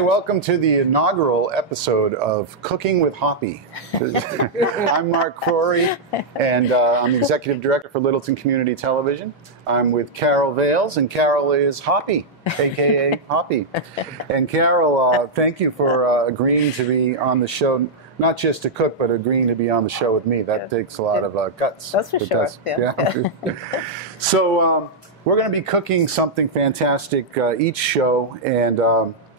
Hi, welcome to the inaugural episode of Cooking with Hoppy. I'm Mark Crory, and I'm the Executive Director for Littleton Community Television. I'm with Carol Vales, and Carol is Hoppy, a.k.a. Hoppy. And Carol, thank you for agreeing to be on the show, not just to cook, but agreeing to be on the show with me. That takes a lot of guts. That's for sure. Yeah. So we're going to be cooking something fantastic each show, and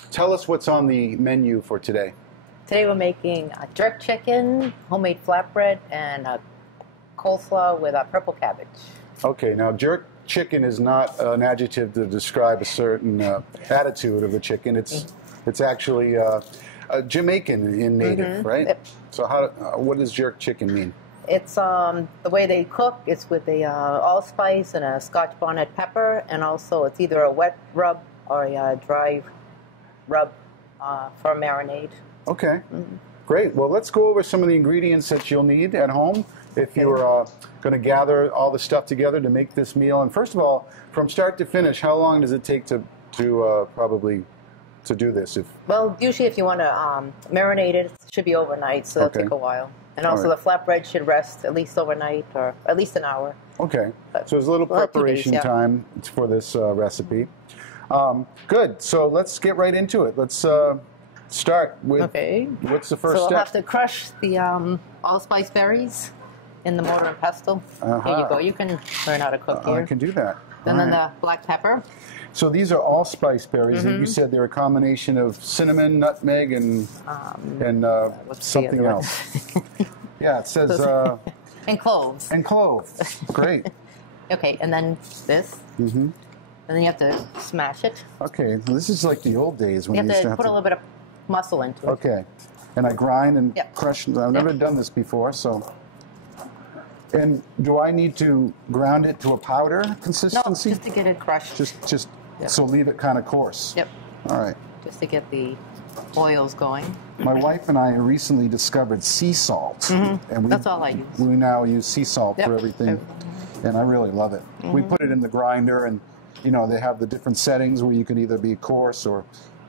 tell us what's on the menu for today. Today we're making a jerk chicken, homemade flatbread, and a coleslaw with a purple cabbage. Okay, now jerk chicken is not an adjective to describe a certain attitude of the chicken. It's actually Jamaican in native, right? Yep. So what does jerk chicken mean? It's the way they cook. It's with the allspice and a Scotch bonnet pepper, and also it's either a wet rub or a dry rub for a marinade. Okay, great. Well, let's go over some of the ingredients that you'll need at home if you're going to gather all the stuff together to make this meal. And first of all, from start to finish, how long does it take to probably to do this? Well, usually if you want to marinate it, it should be overnight, so that'll take a while. And also the flatbread should rest at least overnight or at least an hour. Okay, so there's a little preparation time for this recipe. Good, so let's get right into it. Let's start with, what's the first step? So we'll have to crush the allspice berries in the mortar and pestle. Here you go, you can learn how to cook here. I can do that. And then the black pepper. So these are allspice berries, and you said they're a combination of cinnamon, nutmeg, and something else. Yeah, it says... and cloves. And cloves. Great. Okay, and then this. And then you have to smash it. Okay, this is like the old days when you used to have put a little bit of muscle into it. Okay, and I grind and crush. I've never done this before, so... And do I need to ground it to a powder consistency? No, just to get it crushed. Just so leave it kind of coarse. Yep. All right. Just to get the oils going. My wife and I recently discovered sea salt, and that's all I use. We now use sea salt for everything, and I really love it. We put it in the grinder, and you know they have the different settings where you can either be coarse or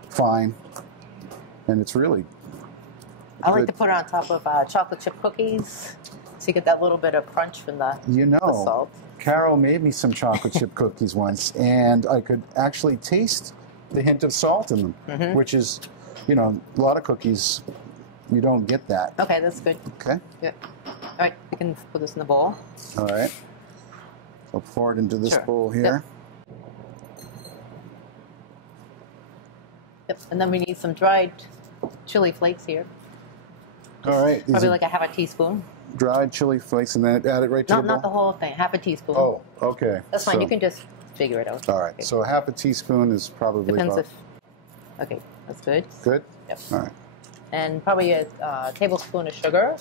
fine, and it's really. I like to put it on top of chocolate chip cookies. So you get that little bit of crunch from the salt. Carol made me some chocolate chip cookies once, and I could actually taste the hint of salt in them, which is, you know, a lot of cookies, you don't get that. Okay, that's good. Okay. Yep. All right, you can put this in the bowl. All right. I'll pour it into this bowl here. Yep, and then we need some dried chili flakes here. All right. Probably like a half a teaspoon. Dried chili flakes, and then add it right to the bowl? Not the whole thing, half a teaspoon. Oh, okay. That's fine, you can just figure it out. All right, so half a teaspoon is probably about... Okay, that's good. Good? Yep. All right. And probably a tablespoon of sugar.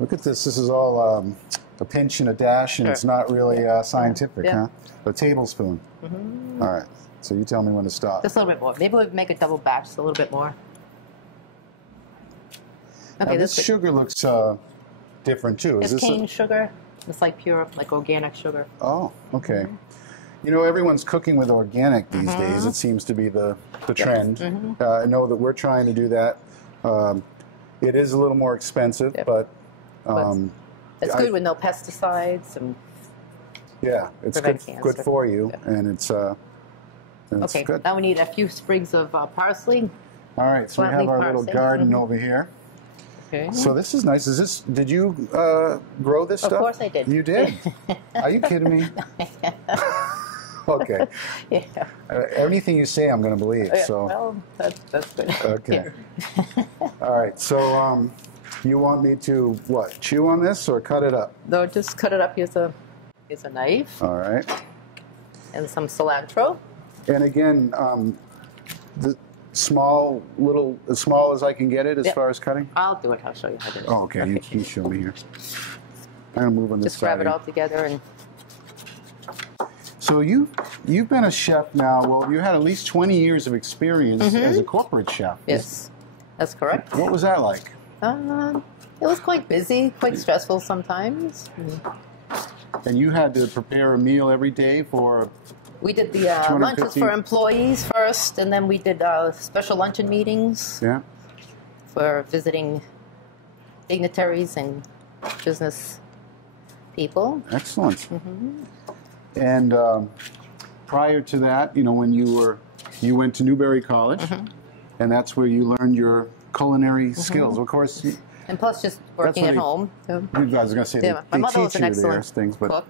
Look at this, this is all a pinch and a dash, and it's not really scientific, huh? A tablespoon. All right, so you tell me when to stop. Just a little bit more. Maybe we'll make a double batch, so a little bit more. Okay, now, this sugar looks different too. It's cane sugar. It's like pure, like organic sugar. Oh, okay. You know, everyone's cooking with organic these days. It seems to be the trend. I know that we're trying to do that. It is a little more expensive, but it's good with no pesticides. And it's good for you, and it's good. Now we need a few sprigs of parsley. All right, so we have our little garden over here. Okay. So this is nice. Did you grow this stuff? Of course I did. You did? Are you kidding me? Okay. Anything you say, I'm going to believe. So. Well, that's good. Okay. All right. So you want me to what? Chew on this or cut it up? No, just cut it up. Here's a knife. All right. And some cilantro. And again, the as small as I can get it as far as cutting? I'll do it. I'll show you how to do it. Oh, okay. You show me here. I'm going to move on this side. Just grab it all together. And So you've been a chef now, well, you had at least 20 years of experience as a corporate chef. Yes, that's correct. What was that like? It was quite busy, quite stressful sometimes. And you had to prepare a meal every day for We did the lunches for employees first, and then we did special luncheon meetings for visiting dignitaries and business people. Excellent. And prior to that, you know, when you went to Newberry College, and that's where you learned your culinary skills. Of course. And plus, just working at home. I was going to say my mother was teach an you there excellent things, but cook.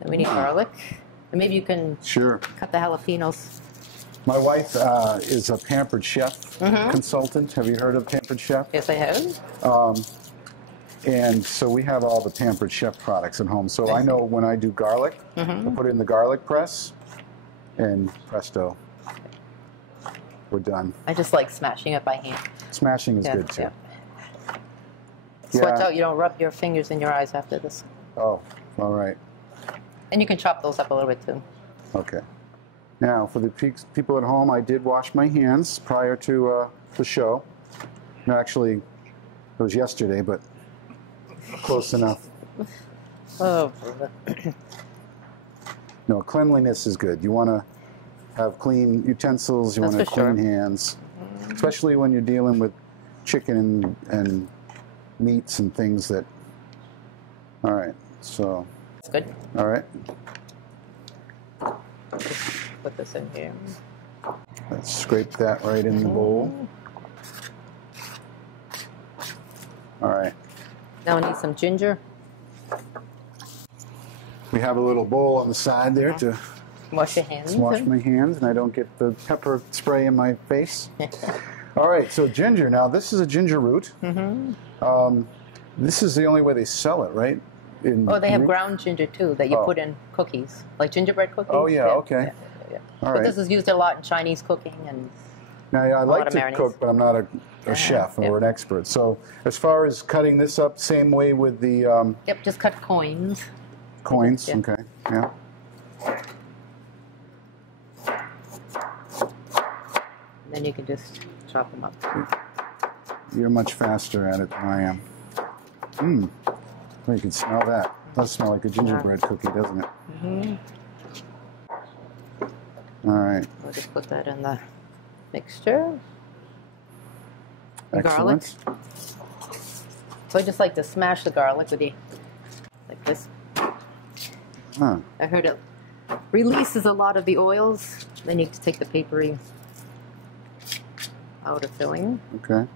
Then we need garlic, and maybe you can cut the jalapenos. My wife is a Pampered Chef consultant. Have you heard of Pampered Chef? Yes, I have. And so we have all the Pampered Chef products at home. So I know when I do garlic, I put it in the garlic press, and presto, we're done. I just like smashing it by hand. Smashing is good too. So watch out you don't rub your fingers in your eyes after this. Oh, all right. And you can chop those up a little bit too. Okay. Now, for the people at home, I did wash my hands prior to the show. No, actually, it was yesterday, but close enough. Oh. No, cleanliness is good. You want to have clean utensils. You want to have clean hands, especially when you're dealing with chicken and meats and things that. All right, so. That's good. All right. Put this in here. Let's scrape that right in the bowl. All right. Now we need some ginger. We have a little bowl on the side there to wash your hands. Wash my hands, and I don't get the pepper spray in my face. All right, so ginger. Now this is a ginger root. This is the only way they sell it, right? They have ground ginger too that you put in cookies, like gingerbread cookies. Oh yeah, okay. All right. But this is used a lot in Chinese cooking and. Now, I like to cook, but I'm not a chef or an expert. So, as far as cutting this up, same way with the. Yep, just cut coins. Coins, okay, yeah. And then you can just chop them up. You're much faster at it than I am. You can smell that. It does smell like a gingerbread cookie, doesn't it? All right. We'll just put that in the mixture. Excellent. Garlic. So I just like to smash the garlic with like this. I heard it releases a lot of the oils. Then you can take the papery outer filling. Okay.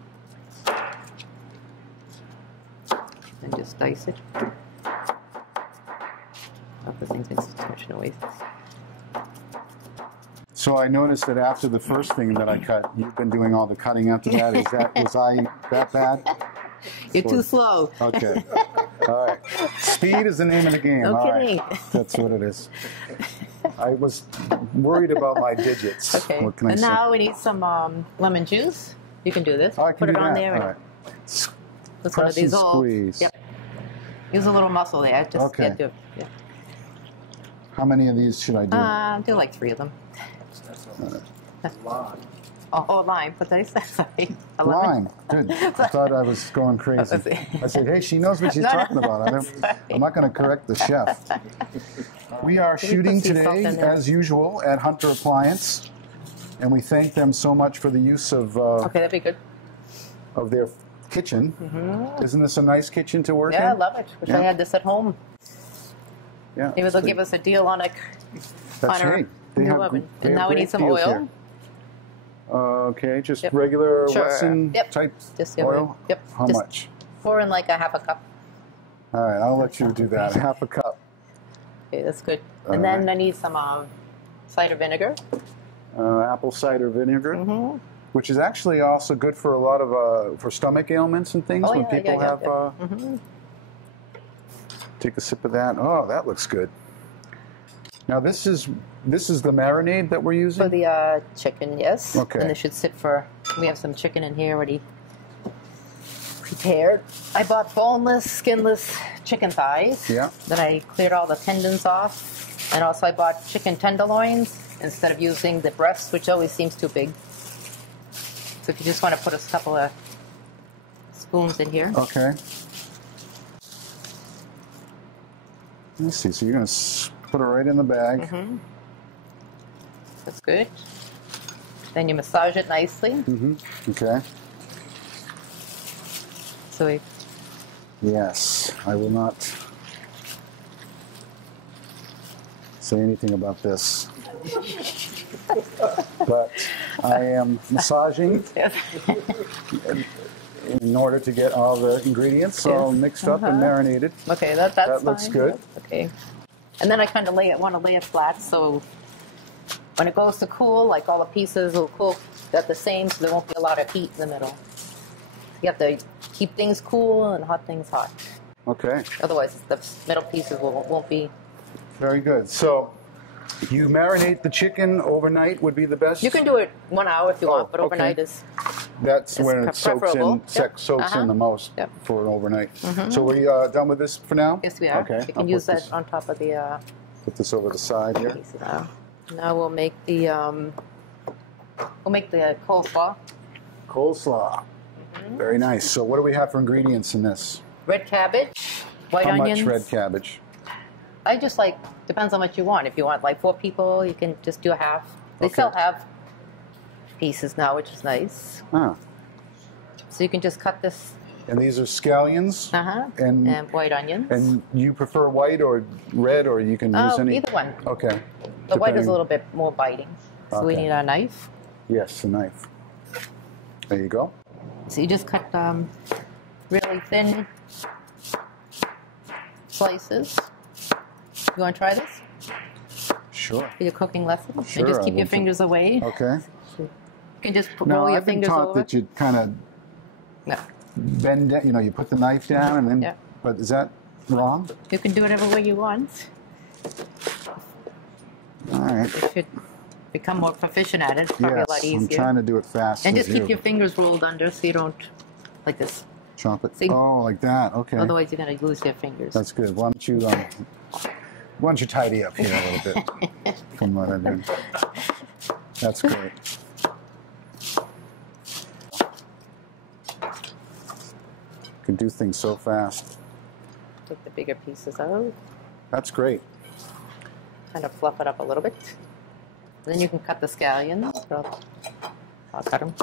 And just dice it. Not the things makes too much noise. So I noticed that after the first thing that I cut, you've been doing all the cutting after that. Was I that bad? You're too slow. Okay. All right. Speed is the name of the game. No kidding. Right. That's what it is. I was worried about my digits. Okay. What can I say? Now we need some lemon juice. You can do this. Oh, I can Put do it on that. there. All And right. put one of these squeeze. Yep. Use a little muscle there. Just okay. Yeah. How many of these should I do? Do like 3 of them. Lime. What did I say? Sorry. Lime. Good. I thought I was going crazy. I said, hey, she knows what she's talking about. I'm not going to correct the chef. We are shooting today, as usual, at Hunter Appliance. And we thank them so much for the use of okay, that'd be good. Of their kitchen. Isn't this a nice kitchen to work in? Yeah, I love it. Wish I had this at home. Yeah. Maybe they'll give us a deal on it. That's right. New oven. And now we need some oil. Okay, just regular Wesson type just oil? Yep. How much? Pour in like a half a cup. All right, I'll let you do that. Half a cup. Okay, that's good. And then I need some cider vinegar. Apple cider vinegar, which is actually also good for a lot of for stomach ailments and things when people have. Take a sip of that. Oh, that looks good. Now this is the marinade that we're using? For the chicken, yes. Okay. And this should sit for, we have some chicken in here already prepared. I bought boneless, skinless chicken thighs. Yeah. Then I cleared all the tendons off. And also I bought chicken tenderloins instead of using the breast, which always seems too big. So if you just want to put a couple of spoons in here. Okay. Let's see, so you're going to Put it right in the bag. Mm-hmm. That's good. Then you massage it nicely. Mm-hmm. Okay. So we... Yes, I will not say anything about this. But I am massaging in order to get all the ingredients all mixed up and marinated. Okay, that's that looks fine. good. Okay. And then I kind of want to lay it flat, so when it goes to cool, like all the pieces will cool at the same, so there won't be a lot of heat in the middle. You have to keep things cool and hot things hot. Okay. Otherwise, the middle pieces won't be... Very good. So you marinate the chicken overnight would be the best? You can do it 1 hour if you want, but overnight is... That's when it soaks in the most for an overnight. Mm-hmm. So we done with this for now? Yes, we are. Okay. You can use that on top of the... Put this over the side here. Now we'll make the coleslaw. Coleslaw. Mm-hmm. Very nice. So what do we have for ingredients in this? Red cabbage, white onions. How much red cabbage? I just depends on what you want. If you want like 4 people, you can just do a half. They still have pieces now, which is nice. Ah. So you can just cut this. And these are scallions? And white onions. And you prefer white or red, or you can use any? Either one. Okay. The white is a little bit more biting. So we need a knife. Yes, a knife. There you go. So you just cut really thin slices. You want to try this? Sure. For your cooking lesson? Sure. And just keep your fingers away. Okay. You can just roll your fingers over. I've been taught that you kind of bend down, you put the knife down and then, but is that wrong? You can do whatever way you want. All right. You should become more proficient at it. It's probably a lot easier. I'm trying to do it fast. And just keep your fingers rolled under so you don't, like this. Chop it. See? Oh, like that. Okay. Otherwise, you're going to lose your fingers. That's good. Why don't you tidy up here a little bit from what I'm doing? That's great. You can do things so fast. Take the bigger pieces out. That's great. Kind of fluff it up a little bit. Then you can cut the scallions. I'll cut them.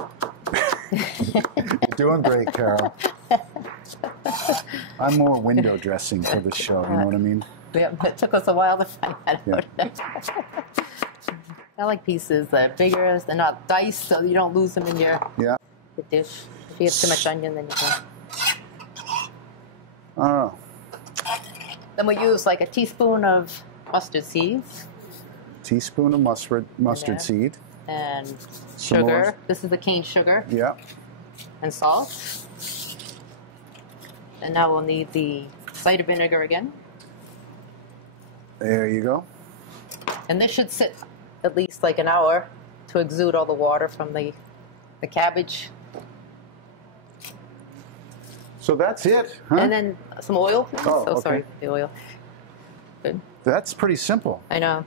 You're doing great, Carol. I'm more window dressing for this show, you know what I mean? Yeah, it took us a while to find that out. I like pieces that are bigger, they're not diced, so you don't lose them in your dish. If you have too much onion, then you can. Oh. Then we use like a teaspoon of mustard seeds. Teaspoon of mustard seed. And sugar. This is the cane sugar. Yeah. And salt. And now we'll need the cider vinegar again. There you go. And this should sit at least like an hour to exude all the water from the cabbage. So that's it, huh? And then some oil, please. Oh, okay. Sorry, the oil. Good. That's pretty simple. I know.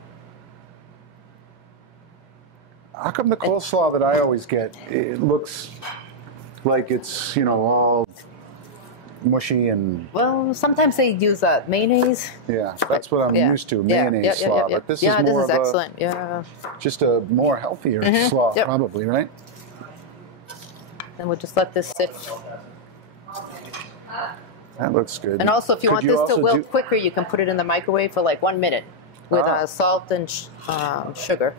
How come the coleslaw that I always get, it looks like it's, all mushy and... Well, sometimes they use mayonnaise. Yeah, that's what I'm used to, mayonnaise slaw. But this is more of excellent. Just a more healthier slaw, probably, right? And we'll just let this sit. That looks good. And also, if you want this to wilt quicker, you can put it in the microwave for like 1 minute with salt and sugar.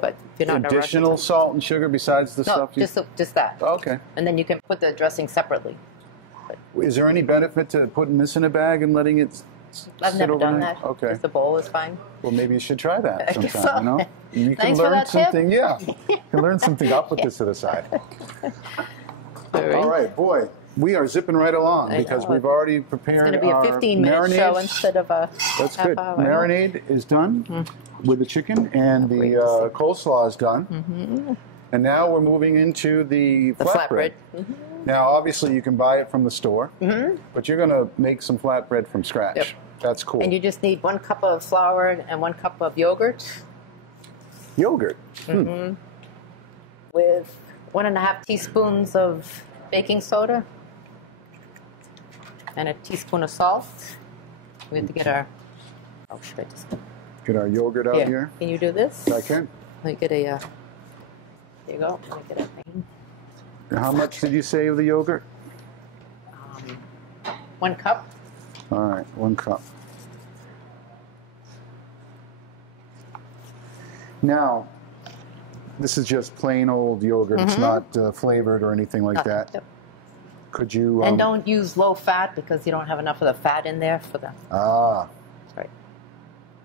But if you're not in a rush, additional salt and sugar besides the stuff? Just that. Okay. And then you can put the dressing separately. Is there any benefit to putting this in a bag and letting it I've sit never overnight? done that. Okay. Just the bowl is fine. Well, maybe you should try that sometime, So. You can Thanks learn for that something. tip. Yeah. You can learn something. I'll put this to the side. All right, boy. We are zipping right along because we've already prepared It's going to be a 15-minute show instead of a That's good. Marinade is done with the chicken, and the coleslaw is done. And now we're moving into the flatbread. Now, obviously, you can buy it from the store, but you're going to make some flatbread from scratch. Yep. That's cool. And you just need 1 cup of flour and 1 cup of yogurt. Yogurt? With 1.5 teaspoons of baking soda. And a teaspoon of salt. We have to get our Oh, should I just get our yogurt out here? Can you do this? I can. Let me get a. There you go. Let me get a thing. How much did you say of the yogurt? 1 cup. All right, 1 cup. Now, this is just plain old yogurt. It's not flavored or anything like that. Yep. Could you... and don't use low fat because you don't have enough of the fat in there for the... Ah. Sorry.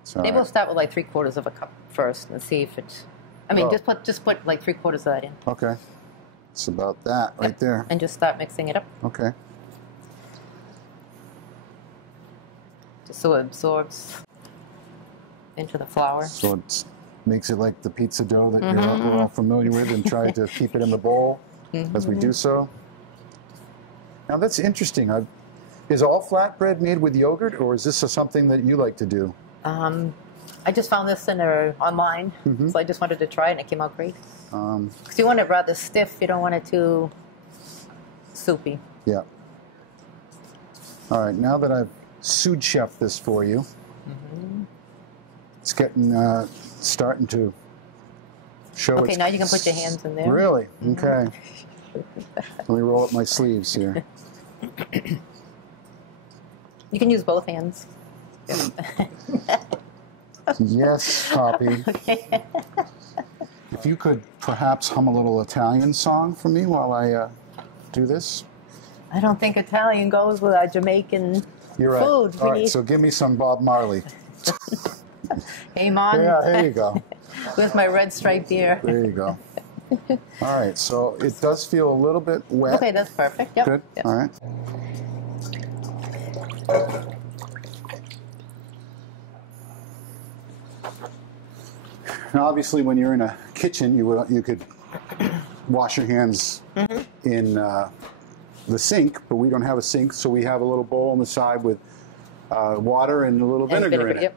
Sorry. Maybe we'll start with like 3/4 of a cup first and see if it's... I mean, just put like 3/4 of that in. Okay. It's about that right there. And just start mixing it up. Okay. Just so it absorbs into the flour. So it makes it like the pizza dough that we're all familiar with, and try to keep it in the bowl as we do so. Now that's interesting. Is all flatbread made with yogurt, or is this something that you like to do? I just found this online, so I just wanted to try it, and it came out great. Because you want it rather stiff, you don't want it too soupy. Yeah. All right, now that I've sous chef this for you, it's getting starting to show. Okay, now you can put your hands in there. Really? Okay. Let me roll up my sleeves here. You can use both hands. Yes, Hoppy. Okay. If you could perhaps hum a little Italian song for me while I do this. I don't think Italian goes with our Jamaican You're right. food. All right, so give me some Bob Marley. Hey, Mon. Yeah, there you go. Where's my red striped beer? There you go. All right, so it does feel a little bit wet. Okay, that's perfect. Yep. Good. Yep. All right. Now, obviously, when you're in a kitchen, you could wash your hands in the sink, but we don't have a sink, so we have a little bowl on the side with water and a little vinegar in it. Yep.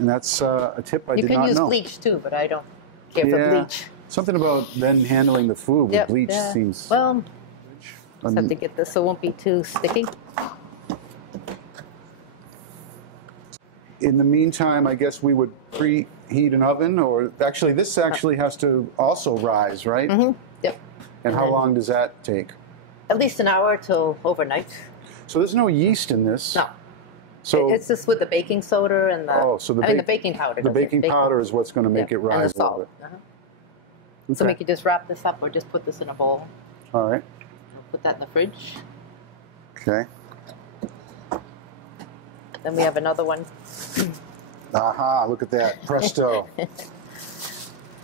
And that's a tip I did not know. You can use bleach too, but I don't care for bleach. Something about then handling the food with bleach seems... Well, just have to get this so it won't be too sticky. In the meantime, I guess we would preheat an oven, or actually, this actually has to also rise, right? Yep. And how long does that take? At least an hour till overnight. So there's no yeast in this? No. So it's just with the baking soda and the, the baking powder. The baking powder is what's going to make it rise and the a little salt. bit. So make you just wrap this up or just put this in a bowl. All right. Put that in the fridge. Okay. Then we have another one. Aha, look at that. Presto.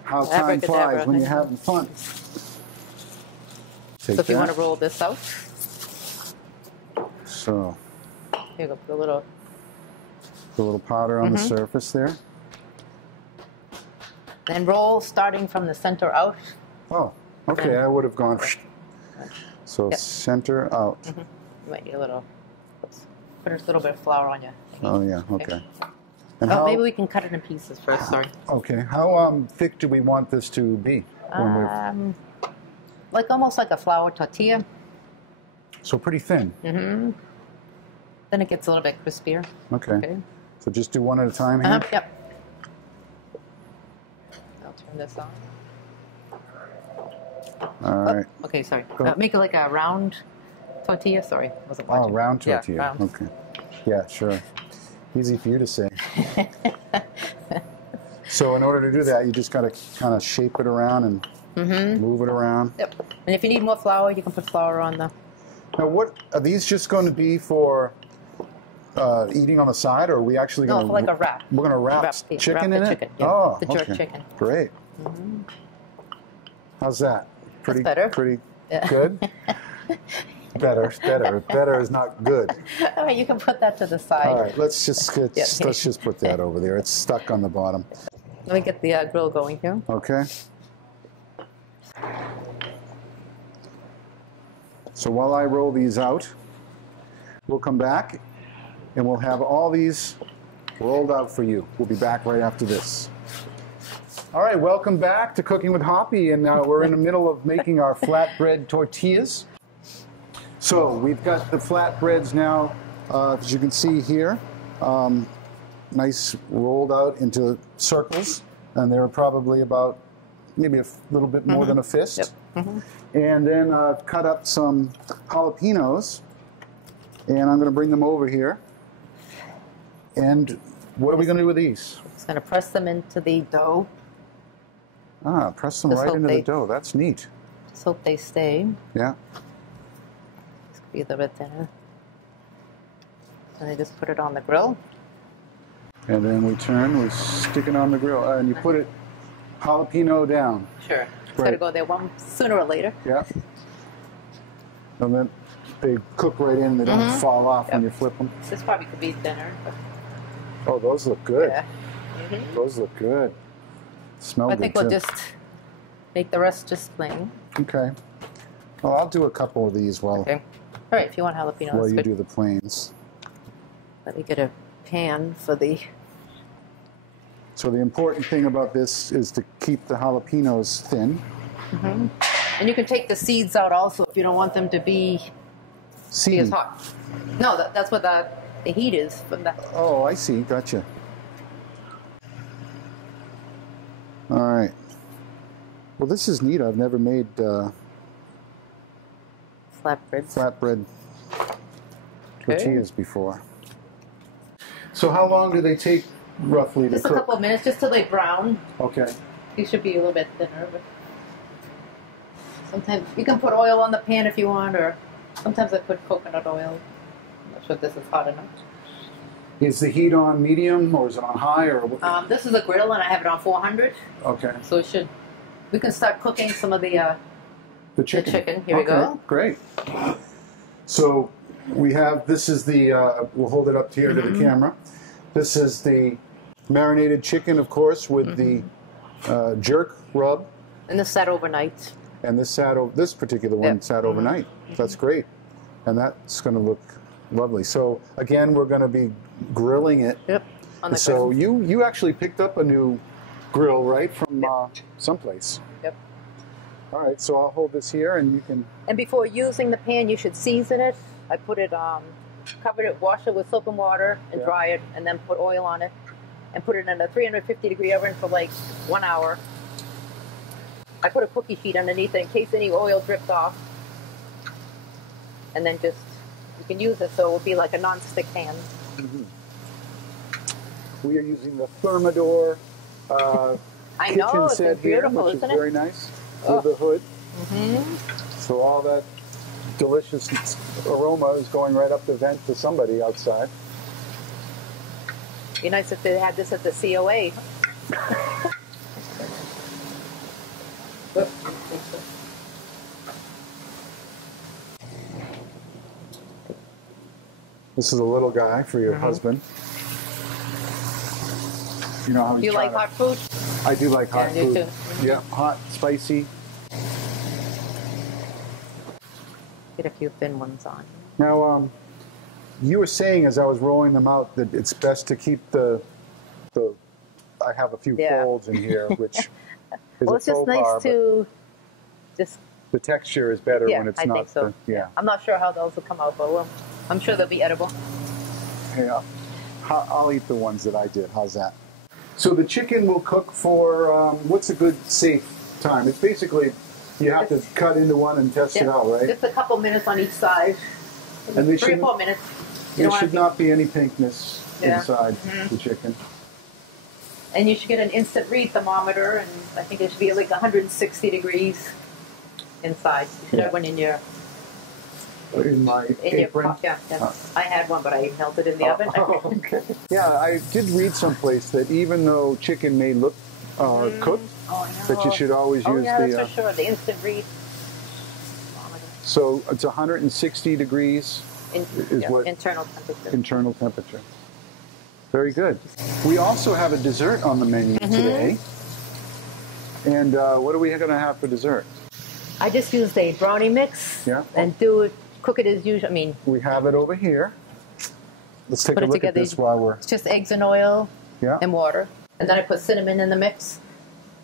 How time flies when you're having fun. So if you want to roll this out. So. Here you go, put a little powder on the surface there. Then roll starting from the center out. Oh, okay. I would have gone. So center out. You might need a little. Put a little bit of flour on you. Oh yeah. Okay. And maybe we can cut it in pieces first. Sorry. Okay. How thick do we want this to be? Like almost like a flour tortilla. So pretty thin. Then it gets a little bit crispier. Okay. So just do one at a time here? Yep. I'll turn this on. All right. Okay, sorry. Make it like a round tortilla. Sorry, wasn't watching. Oh, round tortilla. Yeah, round. Okay. Yeah, sure. Easy for you to say. So in order to do that, you just got to kind of shape it around and move it around. Yep. And if you need more flour, you can put flour on the... Now, what are these just going to be for eating on the side, or are we actually going to... No, for like a wrap. We're going to wrap chicken in it? Chicken, yeah. Oh, the jerk chicken. Great. How's that? That's better. Pretty good? Better is not good. All right, you can put that to the side. All right, let's just put that over there. It's stuck on the bottom. Let me get the grill going here. Okay. So while I roll these out, we'll come back and we'll have all these rolled out for you. We'll be back right after this. All right, welcome back to Cooking with Hoppy, and we're in the middle of making our flatbread tortillas. So we've got the flatbreads now, as you can see here. nice rolled out into circles, and they're probably about maybe a little bit more than a fist. Yep. Mm-hmm. And then I've cut up some jalapenos, and I'm going to bring them over here. And what are we going to do with these? Just going to press them into the dough. Ah, press them Just right hope into they- the dough. That's neat. Just hope they stay. Yeah. This could be a little bit thinner. And I just put it on the grill. And then we stick it on the grill, and you put it jalapeno down. Sure. It's got to go there one sooner or later. Yeah. And then they cook right in. They don't fall off when you flip them. This probably could be thinner. But Oh, those look good. yeah. Those look good. Smell I good think too. we'll just make the rest just plain. Okay. Well, I'll do a couple of these while Okay. All right, if you want jalapeno, while that's you good. do the plains. Let me get a pan for the... So the important thing about this is to keep the jalapenos thin. And you can take the seeds out also if you don't want them to be as Seed. hot. No, that's what the heat is from that. Oh, I see. Gotcha. All right. Well, this is neat. I've never made Flatbread. flatbread tortillas before. So how long do they take roughly to Just a cook? couple of minutes, just till they brown. Okay. These should be a little bit thinner, but sometimes you can put oil on the pan if you want, or sometimes I put coconut oil. I'm not sure if this is hot enough. Is the heat on medium or is it on high or? This is a grill and I have it on 400, Okay. so it should. We can start cooking some of the chicken. chicken. Here we go. Great. So we have, this is the, we'll hold it up here to the camera. This is the marinated chicken, of course, with the jerk rub. And this sat overnight. And this particular one sat overnight. That's great. And that's going to look lovely. So again, we're going to be grilling it. Yep. On the So grill. you actually picked up a new grill, right, from someplace. Yep. All right, so I'll hold this here and you can... And before using the pan, you should season it. I put it, covered it, wash it with soap and water, and dry it, and then put oil on it, and put it in a 350-degree oven for like 1 hour. I put a cookie sheet underneath it in case any oil dripped off. And then just, you can use it so it will be like a non-stick pan. We are using the Thermador I kitchen know, it's set here, beautiful, which isn't is it? very nice, with the hood. Mm-hmm. So all that delicious aroma is going right up the vent to somebody outside. Be nice if they had this at the COA. This is a little guy for your husband. You know how Do he's you like trying hot food? I do like hot Yeah, you food. too. Yeah, hot, spicy. Get a few thin ones on. Now, you were saying as I was rolling them out that it's best to keep the I have a few folds in here, which is Well, a it's just faux nice pas, but to just, the texture is better when it's I not. think so. Yeah. I'm not sure how those will come out, but I'm sure they'll be edible. Yeah. I'll eat the ones that I did. How's that? So the chicken will cook for what's a good safe time? It's basically you have to cut into one and test it out, right? Just a couple minutes on each side. And they 3 or shouldn't- 4 minutes. There should not be any pinkness Yeah. inside the chicken. And you should get an instant read thermometer, and I think it should be like 160 degrees inside. You should have one in your In my apron. pocket. Yeah. I had one, but I melted in the oven. Okay. Yeah, I did read someplace that even though chicken may look cooked, Oh, that you should always use yeah, the. that's for sure. The instant read. So it's 160 degrees is what Internal temperature. internal temperature. Very good. We also have a dessert on the menu today. And what are we going to have for dessert? I just used a brownie mix. Yeah. And cook it as usual. I mean, We have it over here. Let's take Put a it look at together. this while we're. it's just eggs and oil Yeah. and water. And then I put cinnamon in the mix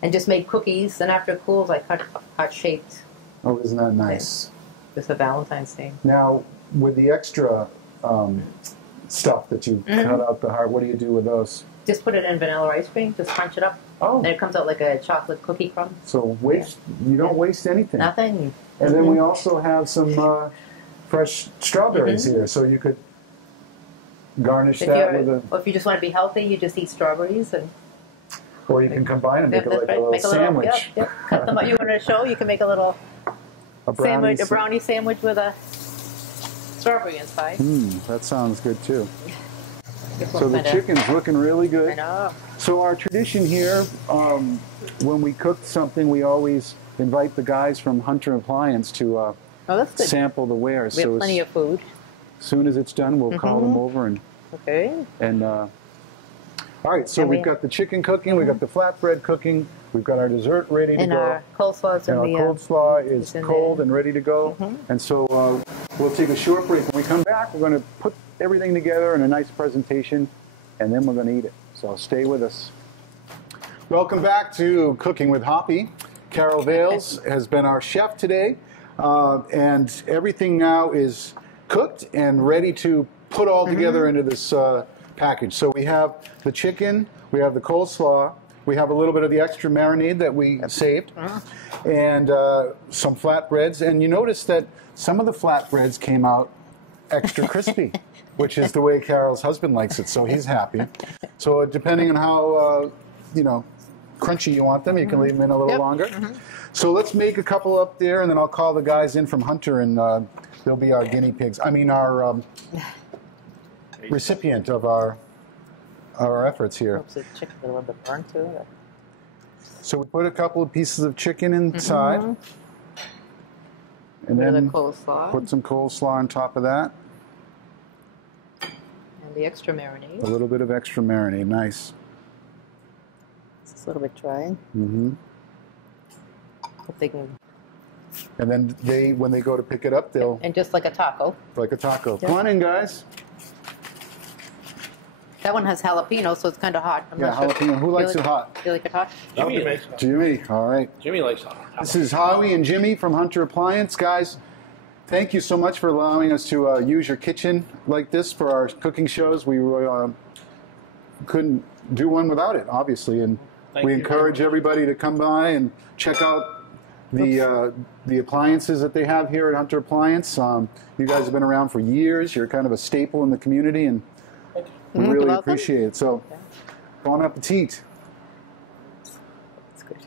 and just made cookies. And after it cools, I cut heart-shaped. Oh, isn't that nice? Just for Valentine's Day. Now, with the extra stuff that you cut out the heart. What do you do with those? Just put it in vanilla ice cream. Just crunch it up. Oh. And it comes out like a chocolate cookie crumb. So you don't waste anything. Nothing. And then we also have some fresh strawberries here, so you could garnish that with a... Or if you just want to be healthy, you just eat strawberries. Or you can combine and make it like a little sandwich. Yep. Cut them up. You want to show? You can make a little sandwich, a brownie sandwich with a strawberry inside. That sounds good too. So the chicken's looking really good. I know. So our tradition here, when we cook something, we always invite the guys from Hunter Appliance to sample the wares. We have plenty of food. As soon as it's done, we'll call them over and... Okay. And all right, so we've got the chicken cooking, we've got the flatbread cooking, we've got our dessert ready to go. And our coleslaw's in the... Our coleslaw is cold and ready to go. And so we'll take a short break. When we come back, we're going to put everything together in a nice presentation, and then we're going to eat it. So stay with us. Welcome back to Cooking with Hoppy. Carol Vales has been our chef today, and everything now is cooked and ready to put all together into this package. So we have the chicken, we have the coleslaw, we have a little bit of the extra marinade that we saved, and some flatbreads. And you notice that some of the flatbreads came out extra crispy, which is the way Carol's husband likes it, so he's happy. So depending on how, crunchy you want them, you can leave them in a little longer. So let's make a couple up there, and then I'll call the guys in from Hunter, and they'll be our guinea pigs. I mean, our recipient of our efforts here. Oops, the chicken's a little bit burnt too. So we put a couple of pieces of chicken inside, and then put some coleslaw on top of that. And the extra marinade. A little bit of extra marinade, nice. It's a little bit dry. Hope they can. And then when they go to pick it up, they'll... And just like a taco. Like a taco. Yeah. Come on in, guys. That one has jalapeno, so it's kind of hot. I'm not sure. Jalapeno. Who likes it hot? Do you like it hot? Jimmy makes it. Jimmy, all right. Jimmy likes hot. This is Howie and Jimmy from Hunter Appliance. Guys, thank you so much for allowing us to use your kitchen like this for our cooking shows. We couldn't do one without it, obviously. And we encourage everybody to come by and check out the appliances that they have here at Hunter Appliance. You guys have been around for years. You're kind of a staple in the community, and we really appreciate it. So, bon appetit. That's good.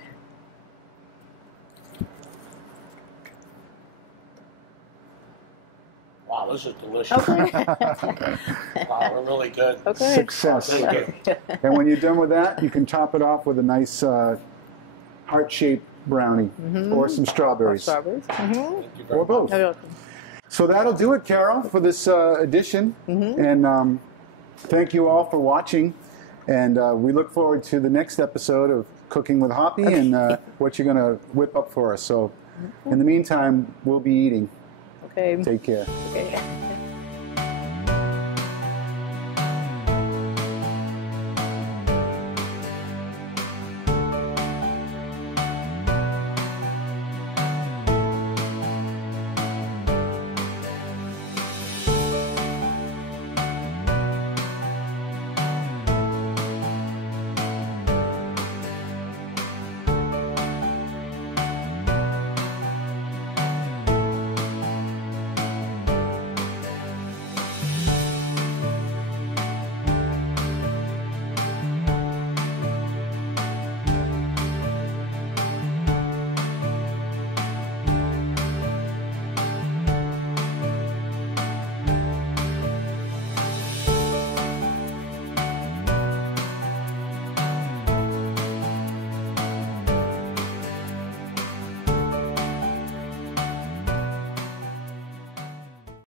Wow, this is delicious. Okay. Wow, we're really good. Okay. Success. Really good. And when you're done with that, you can top it off with a nice heart-shaped brownie or some strawberries. Strawberries. Thank you very Or both. You're welcome. So that'll do it, Carol, for this edition. And thank you all for watching. And we look forward to the next episode of Cooking with Hoppy and what you're going to whip up for us. So in the meantime, we'll be eating. Okay. Take care. Okay.